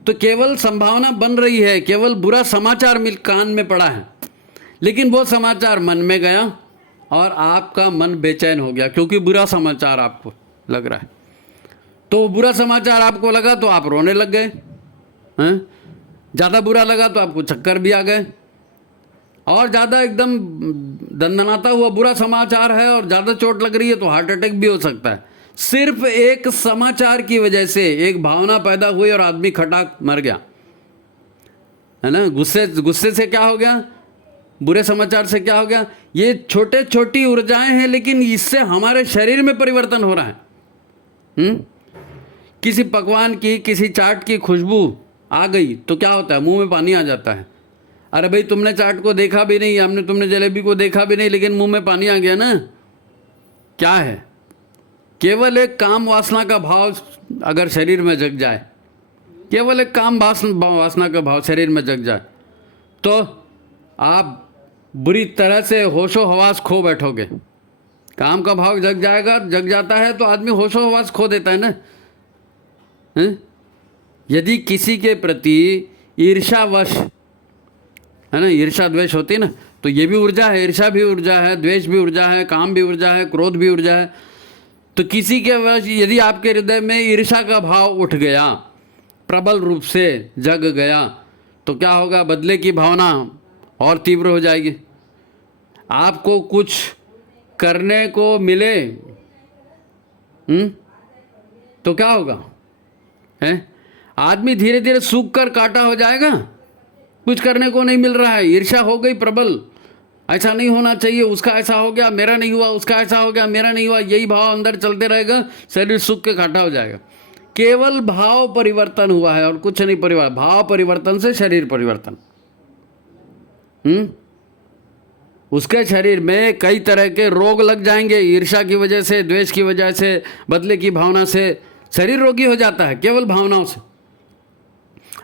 तो केवल संभावना बन रही है, केवल बुरा समाचार मिल कान में पड़ा है, लेकिन वो समाचार मन में गया और आपका मन बेचैन हो गया क्योंकि बुरा समाचार आपको लग रहा है। तो बुरा समाचार आपको लगा तो आप रोने लग गए हैं, ज़्यादा बुरा लगा तो आपको चक्कर भी आ गए, और ज़्यादा एकदम दंदनाता हुआ बुरा समाचार है और ज़्यादा चोट लग रही है तो हार्ट अटैक भी हो सकता है। सिर्फ एक समाचार की वजह से एक भावना पैदा हुई और आदमी खटाक मर गया, है ना। गुस्से से क्या हो गया, बुरे समाचार से क्या हो गया। ये छोटे छोटी ऊर्जाएं हैं, लेकिन इससे हमारे शरीर में परिवर्तन हो रहा है। किसी पकवान की, किसी चाट की खुशबू आ गई तो क्या होता है, मुंह में पानी आ जाता है। अरे भाई, तुमने चाट को देखा भी नहीं, हमने तुमने जलेबी को देखा भी नहीं, लेकिन मुंह में पानी आ गया ना। क्या है, केवल एक काम वासना का भाव अगर शरीर में जग जाए, केवल एक काम वासना का भाव शरीर में जग जाए तो आप बुरी तरह से होशो हवास खो बैठोगे। काम का भाव जग जाता है तो आदमी होशो हवास खो देता है ना। यदि किसी के प्रति ईर्ष्यावश, है ना, ईर्ष्या द्वेष होती है ना, तो ये भी ऊर्जा है, ईर्ष्या भी ऊर्जा है, द्वेष भी ऊर्जा है, काम भी ऊर्जा है, क्रोध भी ऊर्जा है। तो किसी के वश यदि आपके हृदय में ईर्ष्या का भाव उठ गया, प्रबल रूप से जग गया, तो क्या होगा, बदले की भावना और तीव्र हो जाएगी। आपको कुछ करने को मिले तो क्या होगा, है, आदमी धीरे धीरे सूख कर काटा हो जाएगा। कुछ करने को नहीं मिल रहा है, ईर्ष्या हो गई प्रबल, ऐसा नहीं होना चाहिए, उसका ऐसा हो गया, मेरा नहीं हुआ, उसका ऐसा हो गया, मेरा नहीं हुआ, यही भाव अंदर चलते रहेगा, शरीर सूख के काटा हो जाएगा। केवल भाव परिवर्तन हुआ है और कुछ नहीं। भाव परिवर्तन से शरीर परिवर्तन। उसके शरीर में कई तरह के रोग लग जाएंगे, ईर्ष्या की वजह से, द्वेष की वजह से, बदले की भावना से शरीर रोगी हो जाता है। केवल भावनाओं से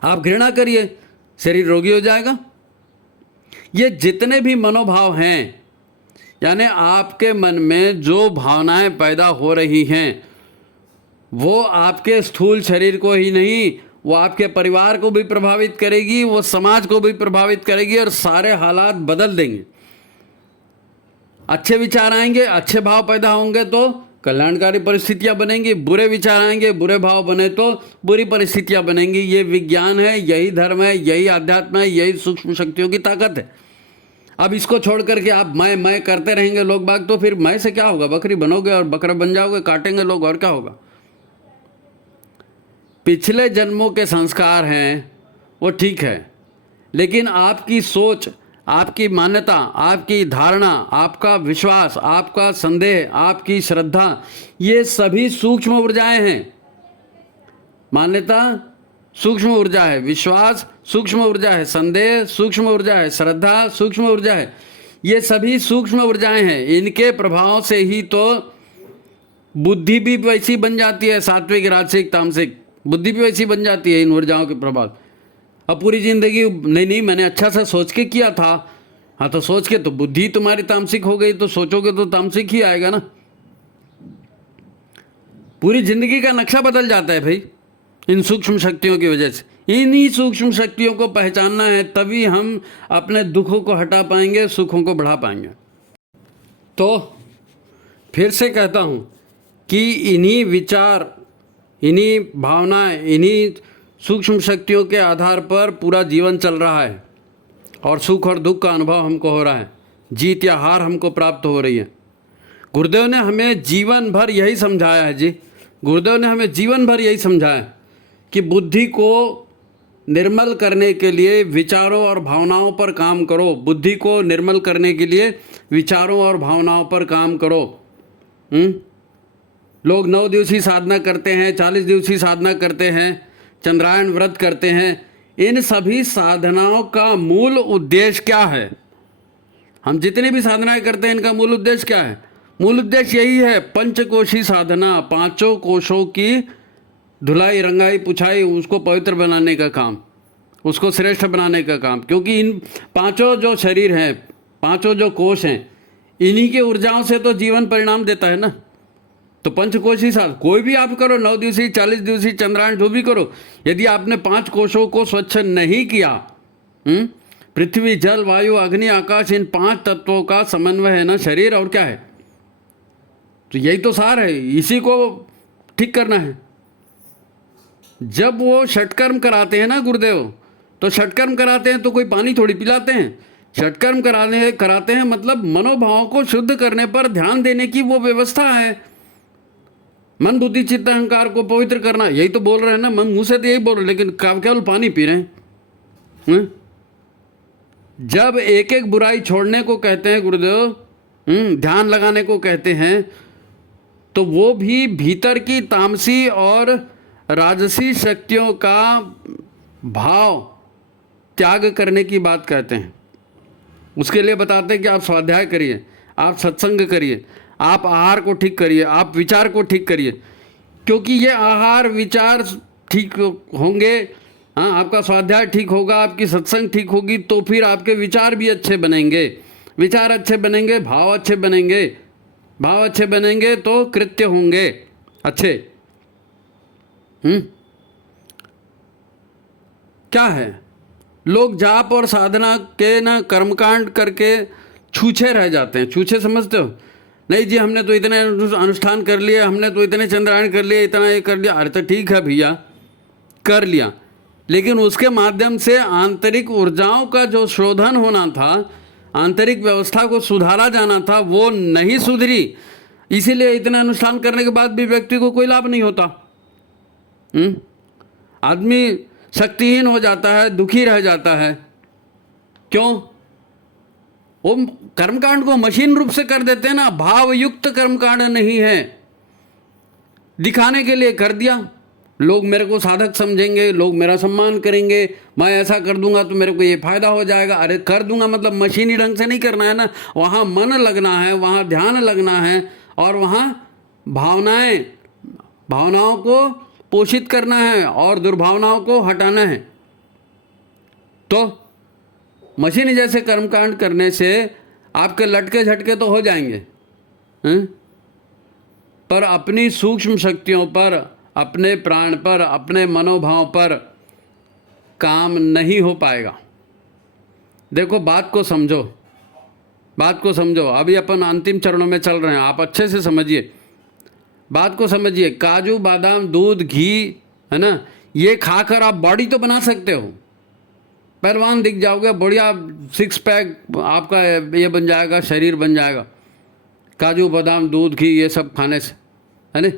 आप घृणा करिए, शरीर रोगी हो जाएगा। ये जितने भी मनोभाव हैं, यानी आपके मन में जो भावनाएं पैदा हो रही हैं, वो आपके स्थूल शरीर को ही नहीं, वो आपके परिवार को भी प्रभावित करेगी, वो समाज को भी प्रभावित करेगी और सारे हालात बदल देंगे। अच्छे विचार आएंगे, अच्छे भाव पैदा होंगे तो कल्याणकारी परिस्थितियां बनेंगी, बुरे विचार आएंगे, बुरे भाव बने तो बुरी परिस्थितियां बनेंगी। ये विज्ञान है, यही धर्म है, यही आध्यात्म है, यही सूक्ष्म शक्तियों की ताकत है। अब इसको छोड़ करके आप मैं करते रहेंगे लोग बाग, तो फिर मैं से क्या होगा, बकरी बनोगे और बकरा बन जाओगे, काटेंगे लोग, और क्या होगा। पिछले जन्मों के संस्कार हैं वो ठीक है, लेकिन आपकी सोच, आपकी मान्यता, आपकी धारणा, आपका विश्वास, आपका संदेह, आपकी श्रद्धा, ये सभी सूक्ष्म ऊर्जाएं हैं। मान्यता सूक्ष्म ऊर्जा है, विश्वास सूक्ष्म ऊर्जा है, संदेह सूक्ष्म ऊर्जा है, श्रद्धा सूक्ष्म ऊर्जा है। ये सभी सूक्ष्म ऊर्जाएं हैं। इनके प्रभाव से ही तो बुद्धि भी वैसी बन जाती है, सात्विक, राजसिक, तामसिक बुद्धि भी वैसी बन जाती है इन ऊर्जाओं के प्रभाव। अब पूरी जिंदगी नहीं मैंने अच्छा सा सोच के किया था, हाँ तो सोच के तो बुद्धि तुम्हारी तामसिक हो गई, तो सोचोगे तो तामसिक ही आएगा ना। पूरी जिंदगी का नक्शा बदल जाता है भाई इन सूक्ष्म शक्तियों की वजह से। इन्हीं सूक्ष्म शक्तियों को पहचानना है, तभी हम अपने दुखों को हटा पाएंगे, सुखों को बढ़ा पाएंगे। तो फिर से कहता हूँ कि इन्हीं विचार, इन्हीं भावनाएं, इन्हीं सूक्ष्म शक्तियों के आधार पर पूरा जीवन चल रहा है और सुख और दुख का अनुभव हमको हो रहा है, जीत या हार हमको प्राप्त हो रही है। गुरुदेव ने हमें जीवन भर यही समझाया है जी, गुरुदेव ने हमें जीवन भर यही समझाया कि बुद्धि को निर्मल करने के लिए विचारों और भावनाओं पर काम करो। बुद्धि को निर्मल करने के लिए विचारों और भावनाओं पर काम करो। लोग 9 दिवसीय साधना करते हैं, 40 दिवसीय साधना करते हैं, चंद्रायण व्रत करते हैं। इन सभी साधनाओं का मूल उद्देश्य क्या है? हम जितनी भी साधनाएं करते हैं, इनका मूल उद्देश्य क्या है? मूल उद्देश्य यही है, पंचकोशी साधना, 5 कोशों की धुलाई, रंगाई, पुछाई, उसको पवित्र बनाने का काम, उसको श्रेष्ठ बनाने का काम। क्योंकि इन 5 जो शरीर हैं, 5 जो कोश हैं, इन्हीं के ऊर्जाओं से तो जीवन परिणाम देता है ना। तो पंचकोशी साधना कोई भी आप करो, 9 दिवसीय 40 दिवसीय चंद्रायण जो भी करो, यदि आपने 5 कोशों को स्वच्छ नहीं किया, पृथ्वी जल वायु अग्नि आकाश, इन 5 तत्वों का समन्वय है ना शरीर, और क्या है? तो यही तो सार है, इसी को ठीक करना है। जब वो षटकर्म कराते हैं ना गुरुदेव, तो षटकर्म कराते हैं तो कोई पानी थोड़ी पिलाते हैं। षटकर्म कराते हैं मतलब मनोभावों को शुद्ध करने पर ध्यान देने की वो व्यवस्था है। मन बुद्धि चित्त अहंकार को पवित्र करना, यही तो बोल रहे हैं ना, मन मुंह से तो यही बोल रहे हैं, लेकिन केवल पानी पी रहे हैं। जब एक एक बुराई छोड़ने को कहते हैं गुरुदेव, ध्यान लगाने को कहते हैं, तो वो भी भीतर की तामसी और राजसी शक्तियों का भाव त्याग करने की बात कहते हैं। उसके लिए बताते हैं कि आप स्वाध्याय करिए, आप सत्संग करिए, आप आहार को ठीक करिए, आप विचार को ठीक करिए, क्योंकि ये आहार विचार ठीक होंगे, हाँ, आपका स्वाध्याय ठीक होगा, आपकी सत्संग ठीक होगी, तो फिर आपके विचार भी अच्छे बनेंगे, विचार अच्छे बनेंगे, भाव अच्छे बनेंगे, भाव अच्छे बनेंगे तो कृत्य होंगे अच्छे। क्या है, लोग जाप और साधना के ना कर्मकांड करके छूछे रह जाते हैं। छूछे समझते हो? नहीं जी, हमने तो इतने अनुष्ठान कर लिए, हमने तो इतने चंद्रायण कर लिए, इतना ये कर लिया। अरे तो ठीक है भैया, कर लिया, लेकिन उसके माध्यम से आंतरिक ऊर्जाओं का जो शोधन होना था, आंतरिक व्यवस्था को सुधारा जाना था, वो नहीं सुधरी। इसीलिए इतने अनुष्ठान करने के बाद भी व्यक्ति को कोई लाभ नहीं होता। आदमी शक्तिहीन हो जाता है, दुखी रह जाता है। क्यों? वो कर्मकांड को मशीन रूप से कर देते हैं ना, भावयुक्त कर्मकांड नहीं है। दिखाने के लिए कर दिया, लोग मेरे को साधक समझेंगे, लोग मेरा सम्मान करेंगे, मैं ऐसा कर दूंगा तो मेरे को ये फायदा हो जाएगा। अरे कर दूंगा मतलब मशीनी ढंग से नहीं करना है ना, वहाँ मन लगना है, वहाँ ध्यान लगना है, और वहाँ भावनाओं को पोषित करना है और दुर्भावनाओं को हटाना है। तो मशीन जैसे कर्मकांड करने से आपके लटके झटके तो हो जाएंगे, पर अपनी सूक्ष्म शक्तियों पर, अपने प्राण पर, अपने मनोभाव पर काम नहीं हो पाएगा। देखो, बात को समझो, बात को समझो। अभी अपन अंतिम चरणों में चल रहे हैं, आप अच्छे से समझिए, बात को समझिए। काजू बादाम दूध घी है ना, ये खाकर आप बॉडी तो बना सकते हो, पहलवान दिख जाओगे, बढ़िया 6 पैक आपका ये बन जाएगा, शरीर बन जाएगा, काजू बादाम दूध घी ये सब खाने से, है ना।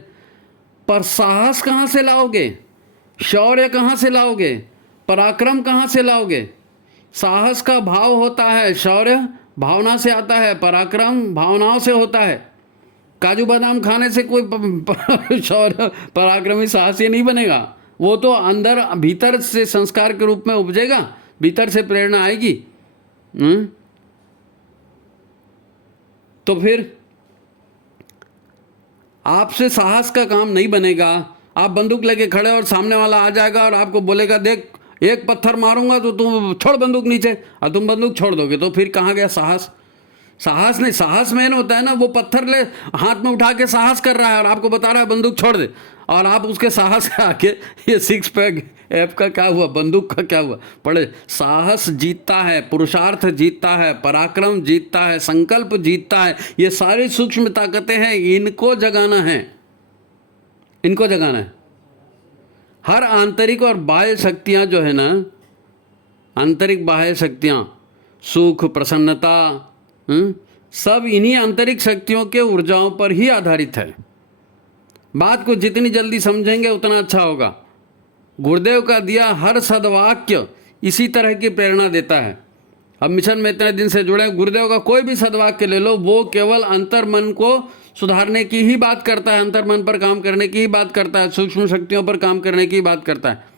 पर साहस कहाँ से लाओगे? शौर्य कहाँ से लाओगे? पराक्रम कहाँ से लाओगे? साहस का भाव होता है, शौर्य भावना से आता है, पराक्रम भावनाओं से होता है। काजू बादाम खाने से कोई शौर्य पराक्रमी साहसी नहीं बनेगा, वो तो अंदर भीतर से संस्कार के रूप में उपजेगा, भीतर से प्रेरणा आएगी। तो फिर आपसे साहस का काम नहीं बनेगा। आप बंदूक लेके खड़े और सामने वाला आ जाएगा और आपको बोलेगा देख एक पत्थर मारूंगा तो तुम छोड़ बंदूक नीचे, और तुम बंदूक छोड़ दोगे, तो फिर कहाँ गया साहस? साहस नहीं, साहस मेन होता है ना, वो पत्थर ले हाथ में उठा के साहस कर रहा है और आपको बता रहा है बंदूक छोड़ दे, और आप उसके साहस से आके ये 6 पैक ऐप का क्या हुआ, बंदूक का क्या हुआ? पढ़े, साहस जीतता है, पुरुषार्थ जीतता है, पराक्रम जीतता है, संकल्प जीतता है। ये सारी सूक्ष्म ताकतें हैं, इनको जगाना है, इनको जगाना है। हर आंतरिक और बाह्य शक्तियाँ जो है ना, आंतरिक बाह्य शक्तियाँ, सुख प्रसन्नता, सब इन्हीं आंतरिक शक्तियों के ऊर्जाओं पर ही आधारित है। बात को जितनी जल्दी समझेंगे उतना अच्छा होगा। गुरुदेव का दिया हर सदवाक्य इसी तरह की प्रेरणा देता है। अब मिशन में इतने दिन से जुड़े, गुरुदेव का कोई भी सदवाक्य ले लो, वो केवल अंतर्मन को सुधारने की ही बात करता है, अंतर्मन पर काम करने की ही बात करता है, सूक्ष्म शक्तियों पर काम करने की बात करता है।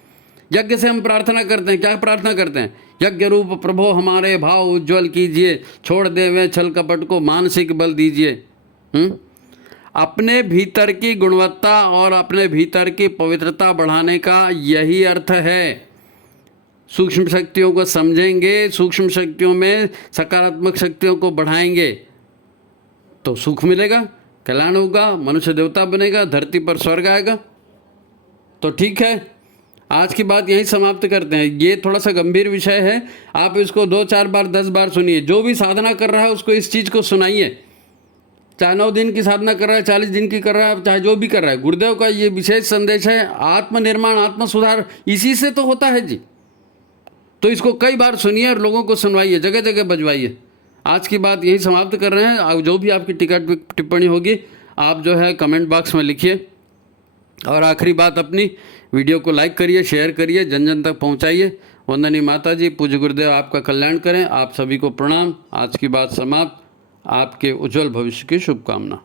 यज्ञ से हम प्रार्थना करते हैं, क्या प्रार्थना करते हैं? यज्ञ रूप प्रभो हमारे भाव उज्ज्वल कीजिए, छोड़ देवे छल कपट को मानसिक बल दीजिए। अपने भीतर की गुणवत्ता और अपने भीतर की पवित्रता बढ़ाने का यही अर्थ है। सूक्ष्म शक्तियों को समझेंगे, सूक्ष्म शक्तियों में सकारात्मक शक्तियों को बढ़ाएंगे तो सुख मिलेगा, कल्याण होगा, मनुष्य देवता बनेगा, धरती पर स्वर्ग आएगा। तो ठीक है, आज की बात यहीं समाप्त करते हैं। ये थोड़ा सा गंभीर विषय है, आप इसको 2-4 बार 10 बार सुनिए। जो भी साधना कर रहा है उसको इस चीज़ को सुनाइए, चाहे 9 दिन की साधना कर रहा है, 40 दिन की कर रहा है, चाहे जो भी कर रहा है। गुरुदेव का ये विशेष संदेश है, आत्मनिर्माण, आत्म सुधार इसी से तो होता है जी। तो इसको कई बार सुनिए और लोगों को सुनवाइए, जगह जगह बजवाइए। आज की बात यही समाप्त कर रहे हैं। जो भी आपकी टिप्पणी होगी आप जो है कमेंट बॉक्स में लिखिए। और आखिरी बात, अपनी वीडियो को लाइक करिए, शेयर करिए, जन जन तक पहुंचाइए। वंदनीय माता जी, पूज्य गुरुदेव आपका कल्याण करें। आप सभी को प्रणाम। आज की बात समाप्त। आपके उज्जवल भविष्य की शुभकामना।